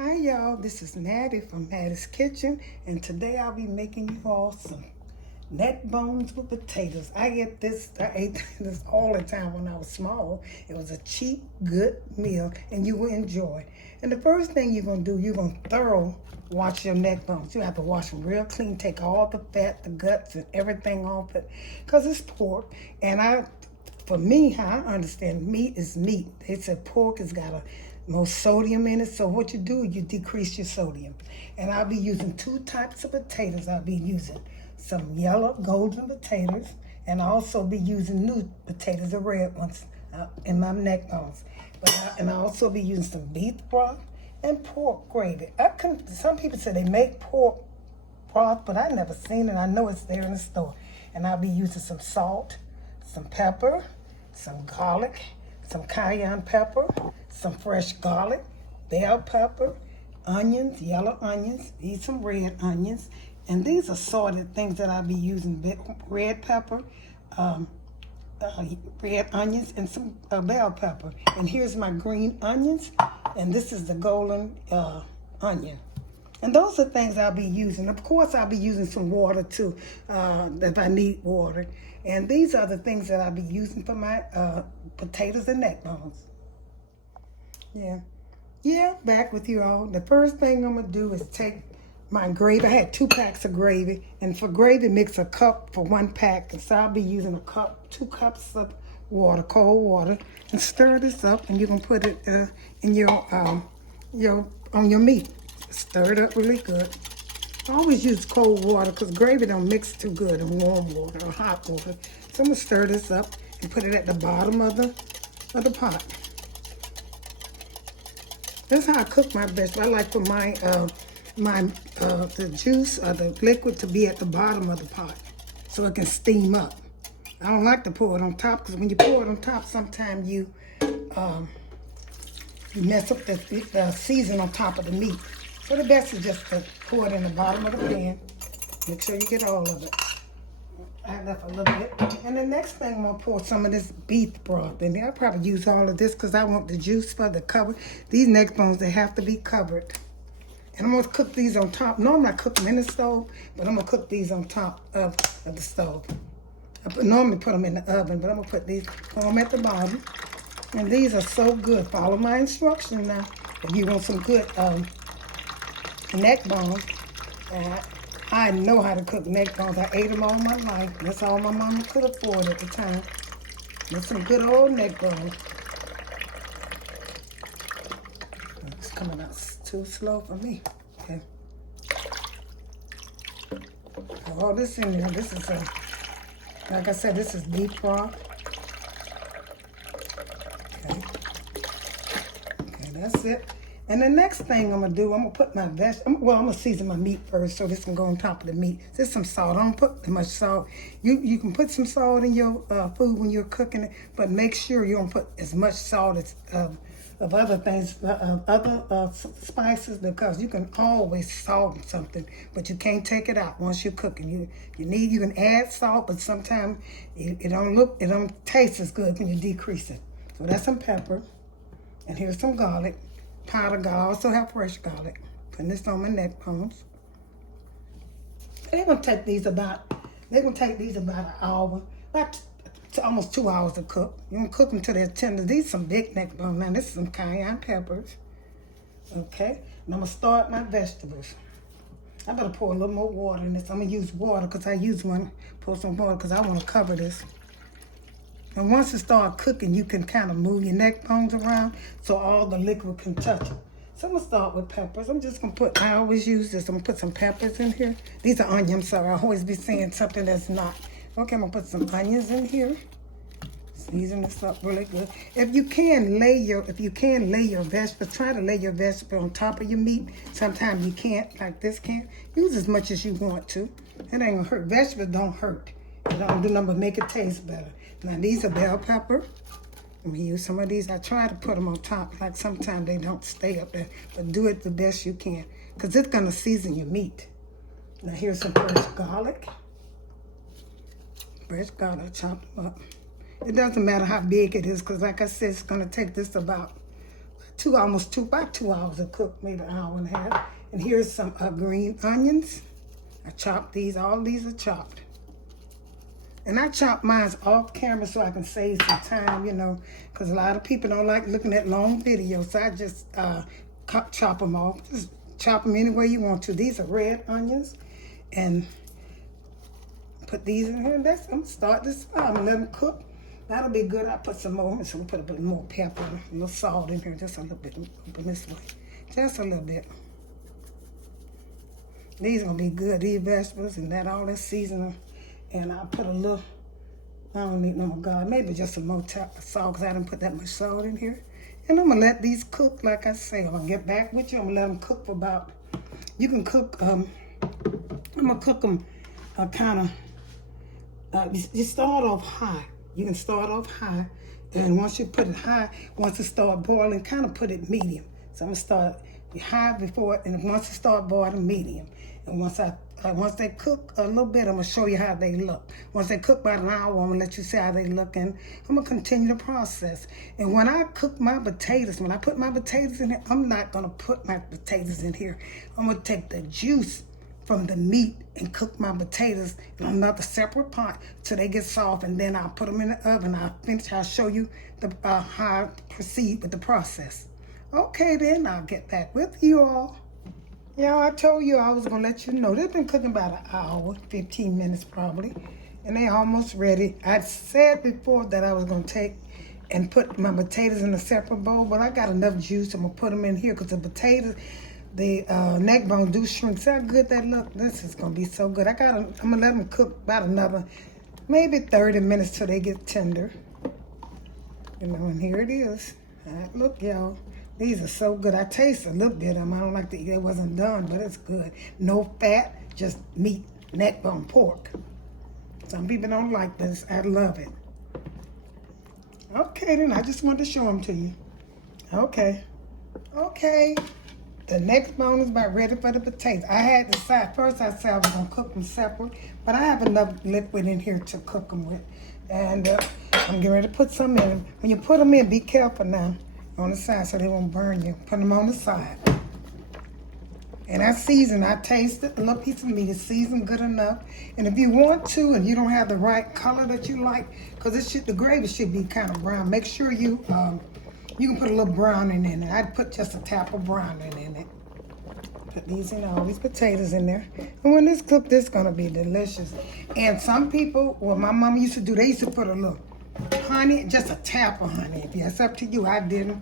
Hi y'all, this is Mattie from Mattie's Kitchen, and today I'll be making you all some neck bones with potatoes. I ate this all the time when I was small. It was a cheap, good meal, and you will enjoy. And the first thing you're gonna do, you're gonna thorough wash your neck bones. You have to wash them real clean, take all the fat, the guts, and everything off it, because it's pork. And for me, how I understand meat is meat. They said pork has got more sodium in it, so what you do, you decrease your sodium. And I'll be using two types of potatoes. I'll be using some yellow golden potatoes, and I'll also be using new potatoes, the red ones, in my neck bones. And I'll also be using some beef broth and pork gravy. Some people say they make pork broth, but I never seen it. I know it's there in the store. And I'll be using some salt, some pepper, some garlic, some cayenne pepper, some fresh garlic, bell pepper, onions, yellow onions, these some red onions, and these are assorted things that I'll be using: red pepper, red onions, and some bell pepper. And here's my green onions, and this is the golden onion. And those are things I'll be using. Of course, I'll be using some water too, if I need water. And these are the things that I'll be using for my potatoes and neck bones. Yeah, back with you all. The first thing I'm gonna do is take my gravy. I had 2 packs of gravy, and for gravy, mix a cup for 1 pack. And so I'll be using a cup, 2 cups of water, cold water, and stir this up. And you're gonna put it in on your meat. Stir it up really good. I always use cold water because gravy don't mix too good in warm water or hot water. So I'm gonna stir this up and put it at the bottom of the pot. That's how I cook my vegetables. I like for the juice or the liquid to be at the bottom of the pot so it can steam up. I don't like to pour it on top because when you pour it on top, sometimes you mess up the season on top of the meat. So the best is just to pour it in the bottom of the pan. Make sure you get all of it. I left a little bit. And the next thing, I'm going to pour some of this beef broth in there. I'll probably use all of this because I want the juice for the cover. These neck bones, they have to be covered. And I'm going to cook these on top. Normally I cook them in the stove, but I'm going to cook these on top of the stove. I normally put them in the oven, but I'm going to pour them at the bottom. And these are so good. Follow my instructions now. If you want some good neck bones. I know how to cook neck bones. I ate them all my life. That's all my mama could afford at the time. That's some good old neck bones. It's coming out too slow for me. Okay. All this in there. This is like I said, this is beef broth. Okay, that's it. And the next thing I'm going to do, I'm going to put my I'm going to season my meat first so this can go on top of the meat. There's some salt. I don't put too much salt. You can put some salt in your food when you're cooking it, but make sure you don't put as much salt as of other things, other spices, because you can always salt something, but you can't take it out once you're cooking. You can add salt, but sometimes it don't taste as good when you decrease it. So that's some pepper, and here's some garlic. Powdered garlic. I also have fresh garlic. Putting this on my neck bones. They're gonna take these about an hour, about almost 2 hours to cook. You're gonna cook them till they're tender. These are some big neck bones. Now this is some cayenne peppers. Okay, and I'm gonna start my vegetables. I better pour a little more water in this. I'm gonna use water because I use one. Pour some water because I want to cover this. And once it starts cooking, you can kind of move your neck bones around so all the liquid can touch it. So I'm going to start with peppers. I'm just going to I always use this. I'm going to put some peppers in here. These are onions, sorry. I always be saying something that's not. Okay, I'm going to put some onions in here. Season this up really good. If you can lay your vegetables, try to lay your vegetable on top of your meat. Sometimes you can't, like this can't. Use as much as you want to. It ain't going to hurt. Vegetables don't hurt. It don't do nothing but make it taste better. Now these are bell pepper. Let me use some of these. I try to put them on top, like sometimes they don't stay up there, but do it the best you can, because it's gonna season your meat. Now here's some fresh garlic. Fresh garlic, chop them up. It doesn't matter how big it is, because like I said, it's gonna take this about about 2 hours to cook, maybe an hour and a half. And here's some green onions. I chopped these. All these are chopped. And I chop mine off camera so I can save some time, you know, because a lot of people don't like looking at long videos. So I just chop them off. Just chop them any way you want to. These are red onions. And put these in here. I'm going to start this. I'm going to let them cook. That'll be good. I'll put some more. So we'll put a bit more pepper, a little salt in here. Just a little bit. Open this way. Just a little bit. These are going to be good. These vegetables and all that seasoning. And I'll put a little, I don't need no more garlic, maybe just some more salt because I didn't put that much salt in here. And I'm going to let these cook, like I say. I'm going to get back with you. I'm going to let them cook for about, you can cook, I'm going to cook them kind of, you start off high. You can start off high. And once you put it high, once it start boiling, kind of put it medium. So I'm going to start high before, and once it start boiling, medium. And once they cook a little bit, I'm going to show you how they look. Once they cook about an hour, I'm going to let you see how they look, and I'm going to continue the process. And when I cook my potatoes, when I put my potatoes in here, I'm not going to put my potatoes in here. I'm going to take the juice from the meat and cook my potatoes in another separate pot till they get soft, and then I'll put them in the oven. I'll show you how I proceed with the process. Okay, then I'll get back with you all. Yeah, I told you I was going to let you know. They've been cooking about an hour, 15 minutes probably, and they're almost ready. I said before that I was going to take and put my potatoes in a separate bowl, but I got enough juice. I'm going to put them in here because the potatoes, the neck bone do shrink. See how good that look? This is going to be so good. I'm going to let them cook about another maybe 30 minutes till they get tender. You know, and here it is. Look, y'all. These are so good. I taste a little bit of them. I don't like to eat. It wasn't done, but it's good. No fat, just meat, neck bone, pork. Some people don't like this. I love it. Okay, then I just wanted to show them to you. Okay. Okay. The next bone is about ready for the potatoes. I had to decide. First I said I was going to cook them separate, but I have enough liquid in here to cook them with. And I'm getting ready to put some in. When you put them in, be careful now. On the side so they won't burn you. Put them on the side. And I tasted a little piece of meat. It's seasoned good enough. And if you want to, and you don't have the right color that you like, because the gravy should be kind of brown. Make sure you can put a little browning in it. I'd put just a tap of browning in it. Put these in, all these potatoes in there. And when this cooked, this is gonna be delicious. And some people, what my mama used to do, they used to put a little honey, just a tap of honey. If it's up to you, I didn't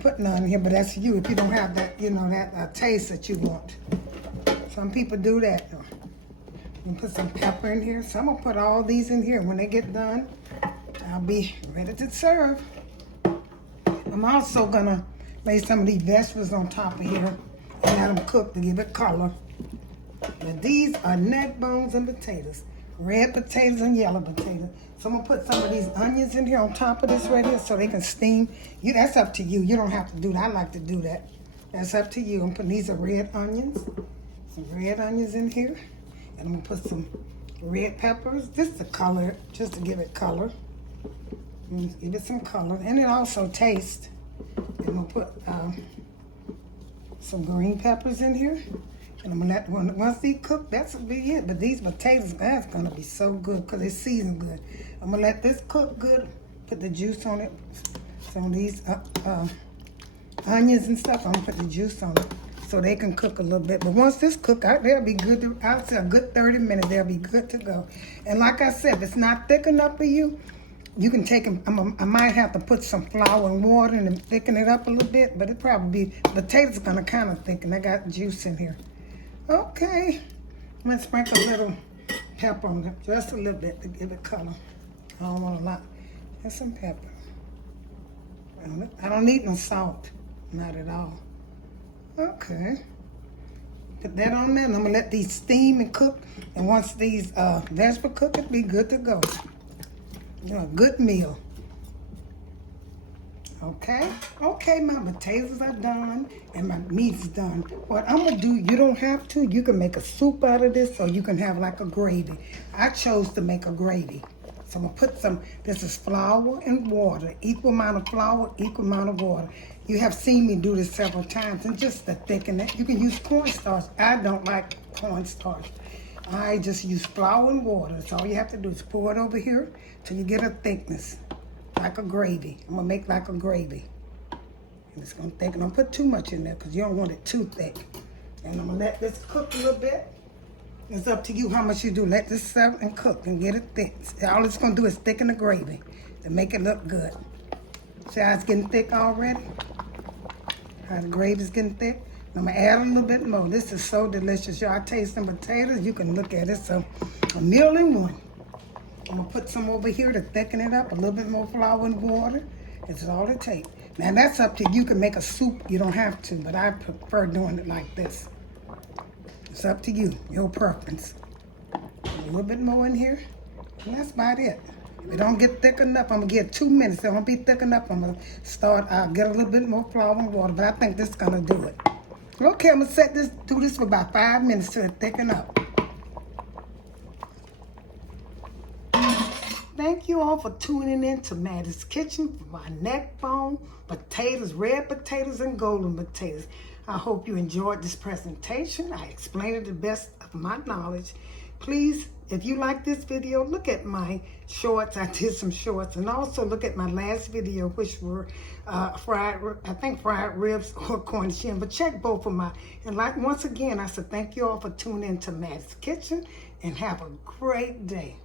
put none in here, but that's you. If you don't have that, you know, that taste that you want. Some people do that. You put some pepper in here. So I'm gonna put all these in here. When they get done, I'll be ready to serve. I'm also gonna lay some of these vegetables on top of here and let them cook to give it color. Now these are neck bones and potatoes. Red potatoes and yellow potatoes. So I'm gonna put some of these onions in here on top of this right here so they can steam. That's up to you. You don't have to do that. I like to do that. That's up to you. I'm putting these are red onions. Some red onions in here. And I'm gonna put some red peppers. Just to color, just to give it color. Give it some color. And it also tastes. And I'm gonna put some green peppers in here. And I'm gonna let once these cook, that's will be it. But these potatoes, that's gonna be so good because it's seasoned good. I'm gonna let this cook good. Put the juice on it. Some of these onions and stuff, I'm gonna put the juice on it so they can cook a little bit. But once this cook, they'll be good. I'll say a good 30 minutes. They'll be good to go. And like I said, if it's not thick enough for you, you can take them. I might have to put some flour and water and thicken it up a little bit. But it probably be potatoes gonna kind of thicken. I got juice in here. Okay, I'm gonna sprinkle a little pepper on it, just a little bit to give it color. I don't want a lot. There's some pepper. I don't need no salt, not at all. Okay, put that on there, and I'm gonna let these steam and cook. And once these vegetables cook, it'll be good to go. You know, a good meal. Okay, my potatoes are done and my meat's done. What I'm gonna do, you don't have to, you can make a soup out of this or you can have like a gravy. I chose to make a gravy. So I'm going to put some, this is flour and water. Equal amount of flour, equal amount of water. You have seen me do this several times. And just to thicken it, you can use cornstarch. I don't like cornstarch. I just use flour and water. So all you have to do is pour it over here till you get a thickness, like a gravy. I'm going to make like a gravy. And it's going to thicken. Don't put too much in there because you don't want it too thick. And I'm going to let this cook a little bit. It's up to you how much you do. Let this settle and cook and get it thick. All it's going to do is thicken the gravy to make it look good. See how it's getting thick already? How the gravy's getting thick? I'm going to add a little bit more. This is so delicious. Y'all taste some potatoes. You can look at it. So a meal in one. I'm going to put some over here to thicken it up. A little bit more flour and water. It's all it takes. Now that's up to you. You can make a soup. You don't have to, but I prefer doing it like this. It's up to you, your preference. A little bit more in here, and that's about it. If it don't get thick enough, I'm gonna get 2 minutes. If it don't be thick enough, I'm gonna start, I'll get a little bit more flour and water, but I think this is gonna do it. Okay, I'm gonna do this for about 5 minutes till it thicken up. Thank you all for tuning in to Mattie's Kitchen for my neck bone, potatoes, red potatoes, and golden potatoes. I hope you enjoyed this presentation. I explained it the best of my knowledge. Please, if you like this video, look at my shorts. I did some shorts. And also look at my last video, which were fried ribs or corn shin. But check both of my, and like once again, I said thank you all for tuning in to Mattie's Kitchen and have a great day.